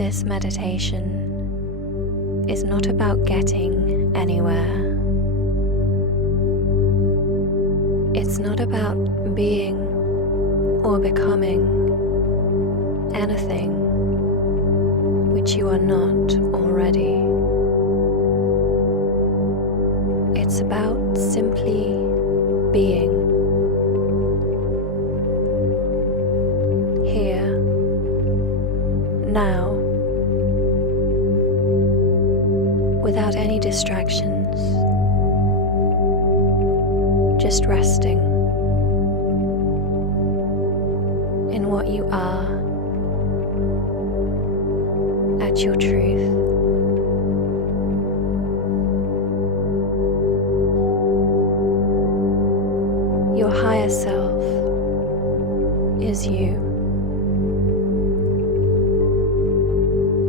This meditation is not about getting anywhere. It's not about being or becoming anything which you are not already. It's about simply being here, now, without any distractions, just resting in what you are at your truth. Your higher self is you.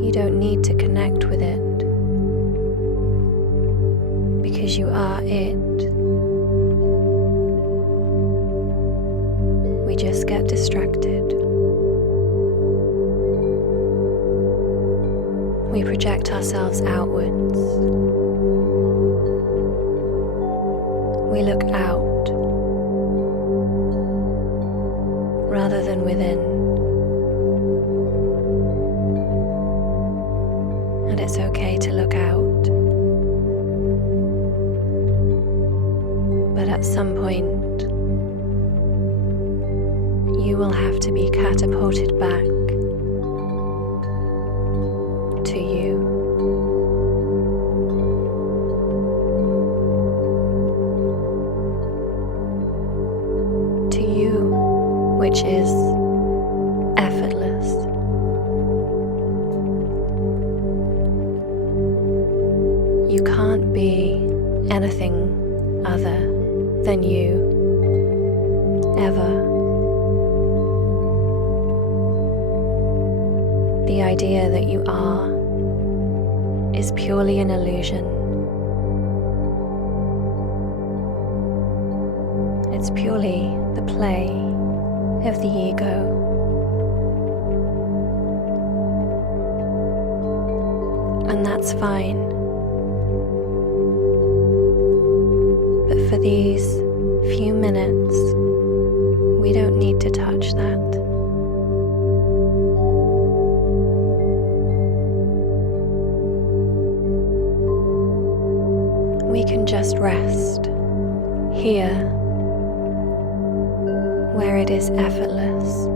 You don't need to connect with it because you are it. We just get distracted. We project ourselves outwards. We look out rather than within. And it's okay to look out. But at some point, you will have to be catapulted back to you. To you, which is effortless. You can't be anything other than you, ever. The idea that you are is purely an illusion. It's purely the play of the ego. And that's fine. But for these few minutes, we don't need to touch that. We can just rest here, where it is effortless,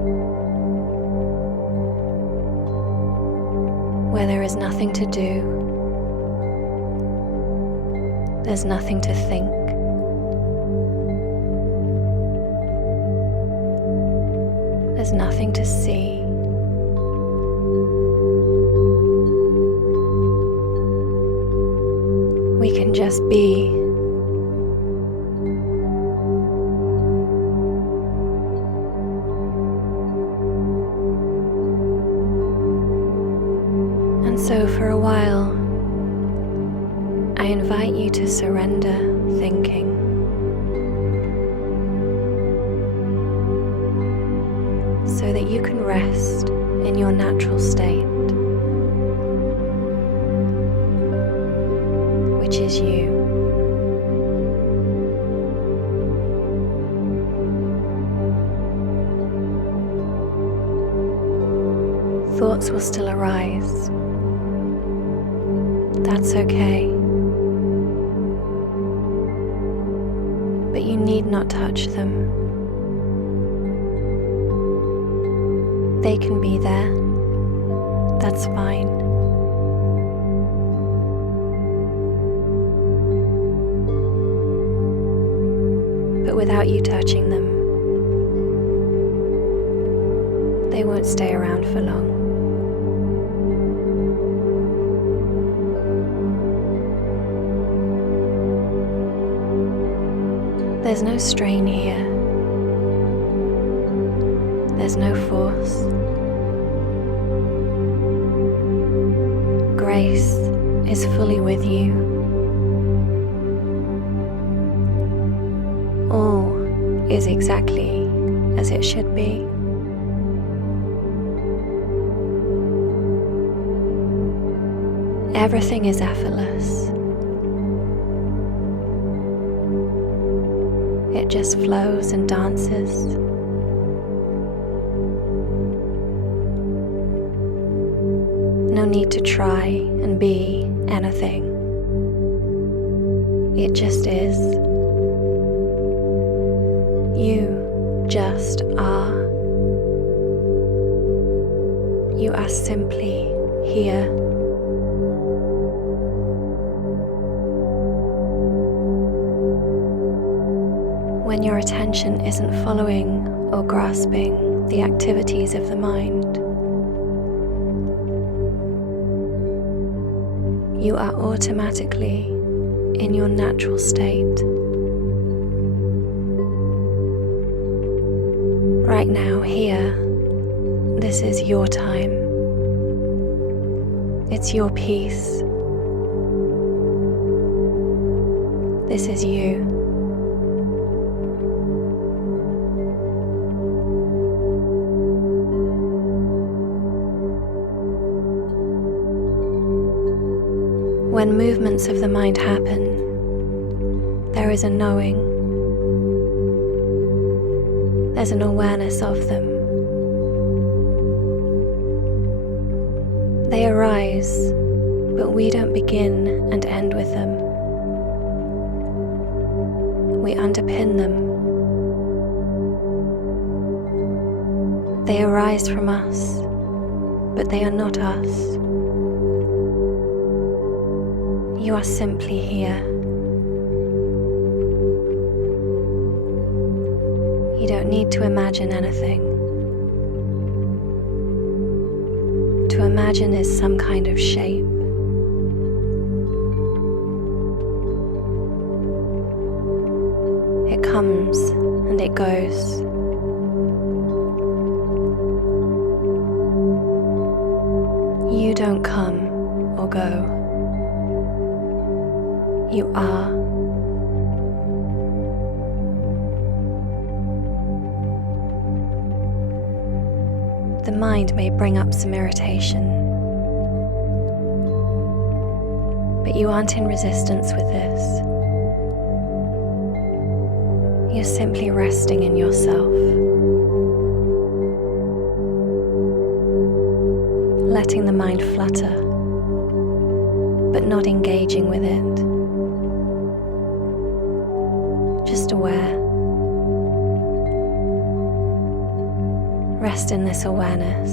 where there is nothing to do, there's nothing to think. There's nothing to see. We can just be. And so for a while, I invite you to surrender thinking. So that you can rest in your natural state, which is you. Thoughts will still arise. That's okay. But you need not touch them. They can be there. That's fine. But without you touching them, they won't stay around for long. There's no strain here. There's no force. Grace is fully with you. All is exactly as it should be. Everything is effortless. It just flows and dances. No need to try and be anything. It just is. You just are. You are simply here. When your attention isn't following or grasping the activities of the mind, you are automatically in your natural state. Right now, here, this is your time. It's your peace. This is you. When movements of the mind happen, there is a knowing. There's an awareness of them. They arise, but we don't begin and end with them. We underpin them. They arise from us, but they are not us. You are simply here. You don't need to imagine anything. To imagine is some kind of shape. It comes and it goes. You don't come or go. You are. The mind may bring up some irritation, but you aren't in resistance with this. You're simply resting in yourself, letting the mind flutter, but not engaging with it. Just aware. Rest in this awareness,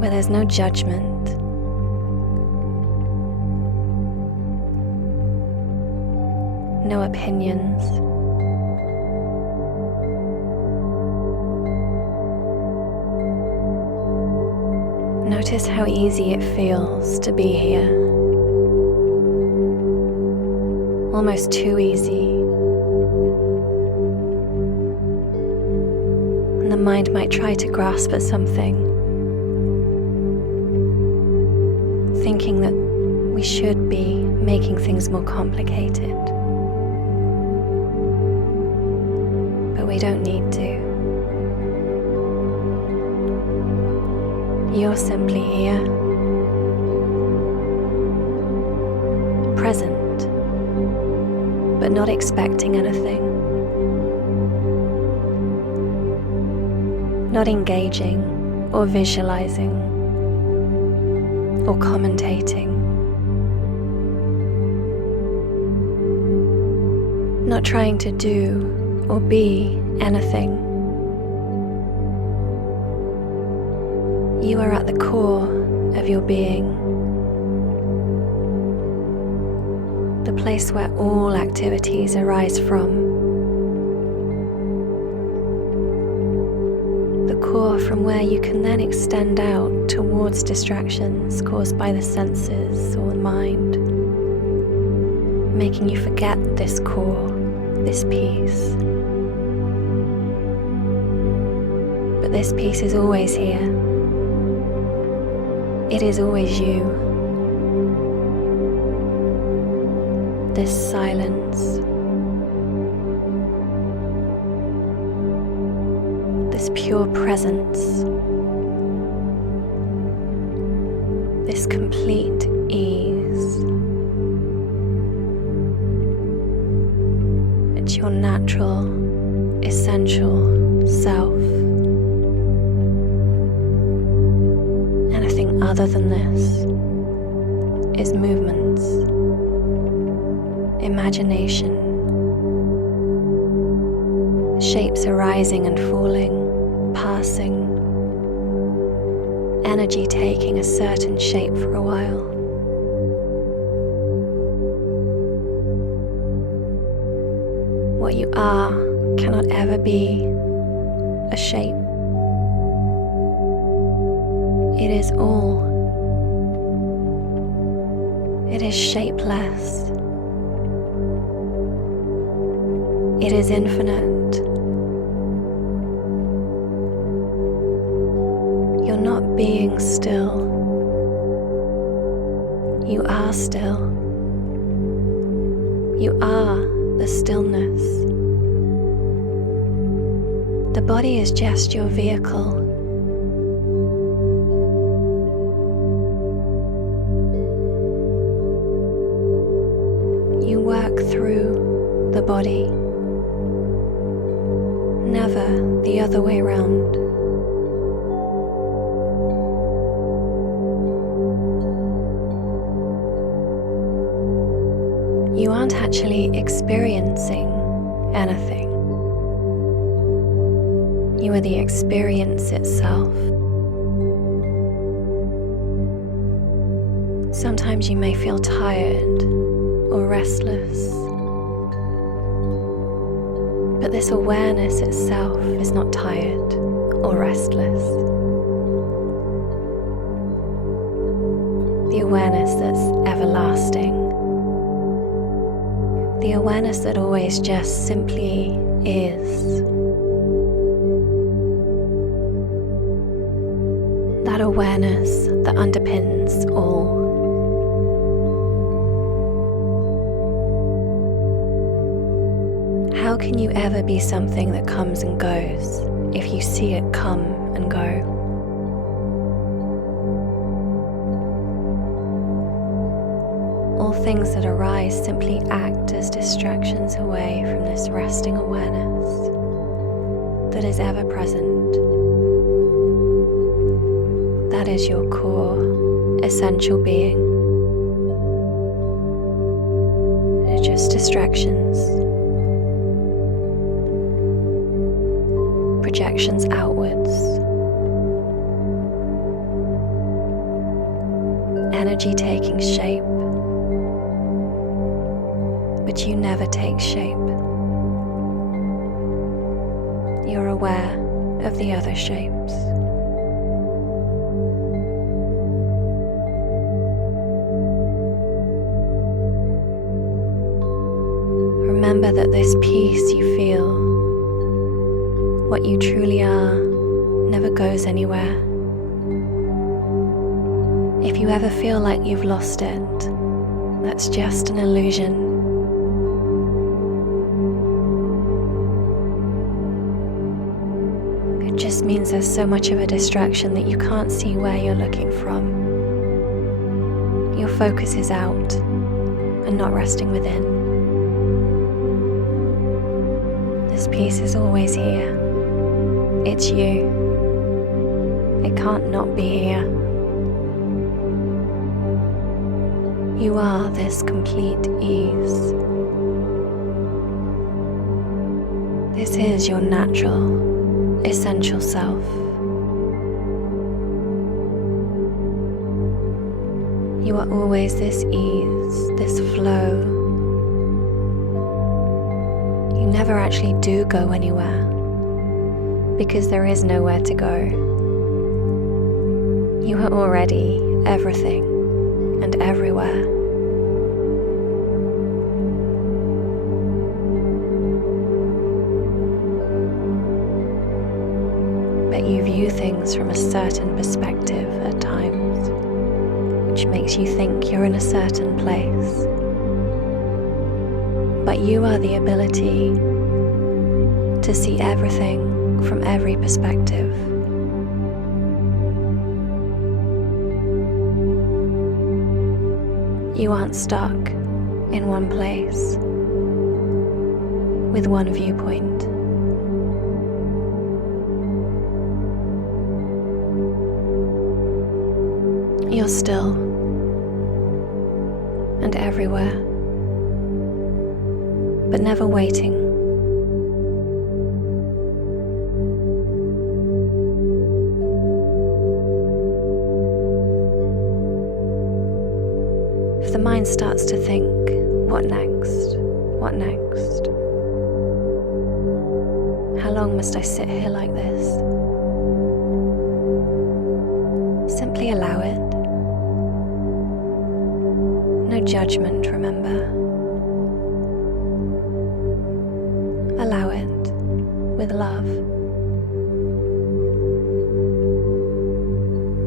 where there's no judgment, no opinions. Notice how easy it feels to be here. Almost too easy. And the mind might try to grasp at something, thinking that we should be making things more complicated. But we don't need to. You're simply here, present, but not expecting anything, not engaging or visualizing or commentating, not trying to do or be anything. You are at the core of your being, the place where all activities arise from, the core from where you can then extend out towards distractions caused by the senses or the mind, making you forget this core, this peace. But this peace is always here. It is always you. This silence, this pure presence, this complete ease. It's your natural, essential self. Anything other than this is movements, imagination, shapes arising and falling, passing, energy taking a certain shape for a while. What you are cannot ever be a shape. It is all. It is shapeless. It is infinite. You're not being still. You are still. You are the stillness. The body is just your vehicle. You work through the body, never the other way round. You aren't actually experiencing anything. You are the experience itself. Sometimes you may feel tired or restless, but this awareness itself is not tired or restless. The awareness that's everlasting. The awareness that always just simply is. That awareness that underpins all. How can you ever be something that comes and goes if you see it come and go? All things that arise simply act as distractions away from this resting awareness that is ever present. That is your core, essential being. They're just distractions, projections outwards, energy taking shape. But you never take shape. You're aware of the other shapes. Remember that this peace you feel, what you truly are, never goes anywhere. If you ever feel like you've lost it, that's just an illusion. It just means there's so much of a distraction that you can't see where you're looking from. Your focus is out and not resting within. This peace is always here. It's you. It can't not be here. You are this complete ease. This is your natural, essential self. You are always this ease, this flow. You never actually do go anywhere, because there is nowhere to go. You are already everything and everywhere. But you view things from a certain perspective at times, which makes you think you're in a certain place. But you are the ability to see everything from every perspective. You aren't stuck in one place with one viewpoint. You're still and everywhere, but never waiting. If the mind starts to think, what next? What next? How long must I sit here like this? Simply allow it. No judgment, remember. Allow it with love.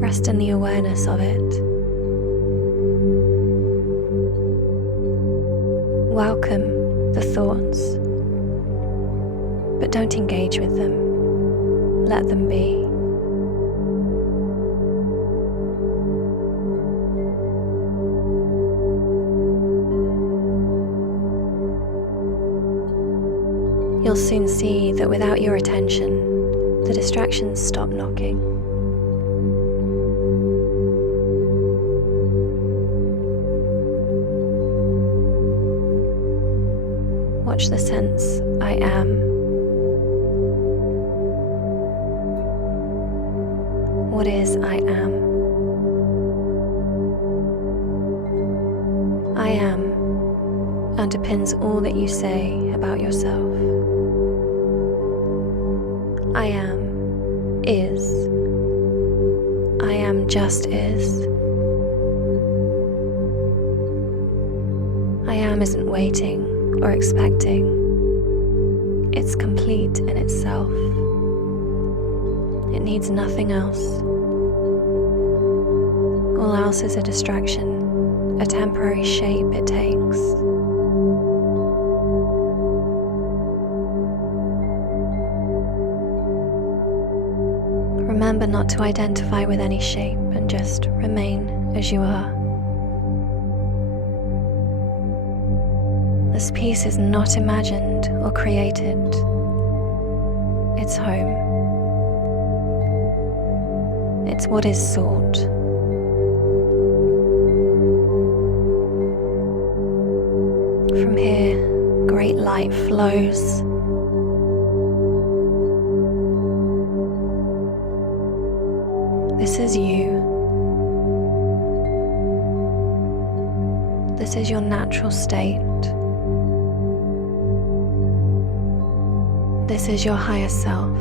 Rest in the awareness of it. Welcome the thoughts, but don't engage with them. Let them be. You'll soon see that without your attention, the distractions stop knocking. Watch the sense I am. What is I am? I am underpins all that you say about yourself. I am is. I am just is. I am isn't waiting or expecting. It's complete in itself. It needs nothing else. All else is a distraction, a temporary shape it takes. Remember not to identify with any shape and just remain as you are. This piece is not imagined or created. It's home. It's what is sought. From here, great light flows. This is you. This is your natural state. This is your higher self.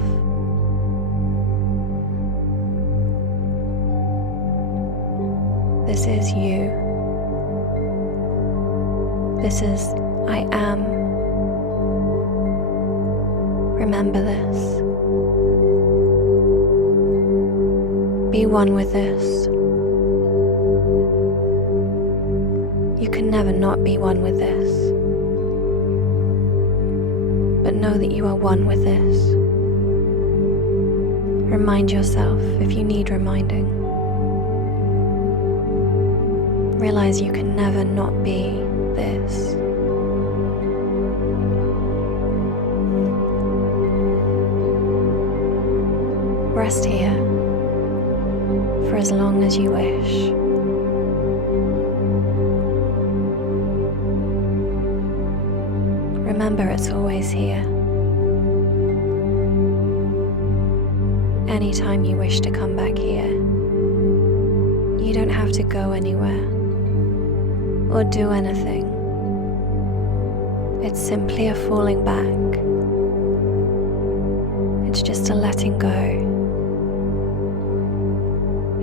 This is you. This is I am. Remember this. Be one with this. You can never not be one with this. But know that you are one with this. Remind yourself if you need reminding. Realize you can never not be this. Rest here for as long as you wish. Remember, it's always here. Anytime you wish to come back here, you don't have to go anywhere or do anything. It's simply a falling back. It's just a letting go.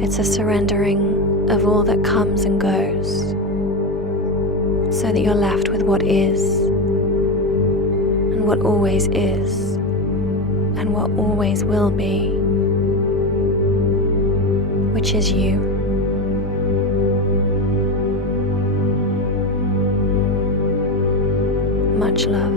It's a surrendering of all that comes and goes, so that you're left with what is, and what always is, and what always will be, which is you. Much love.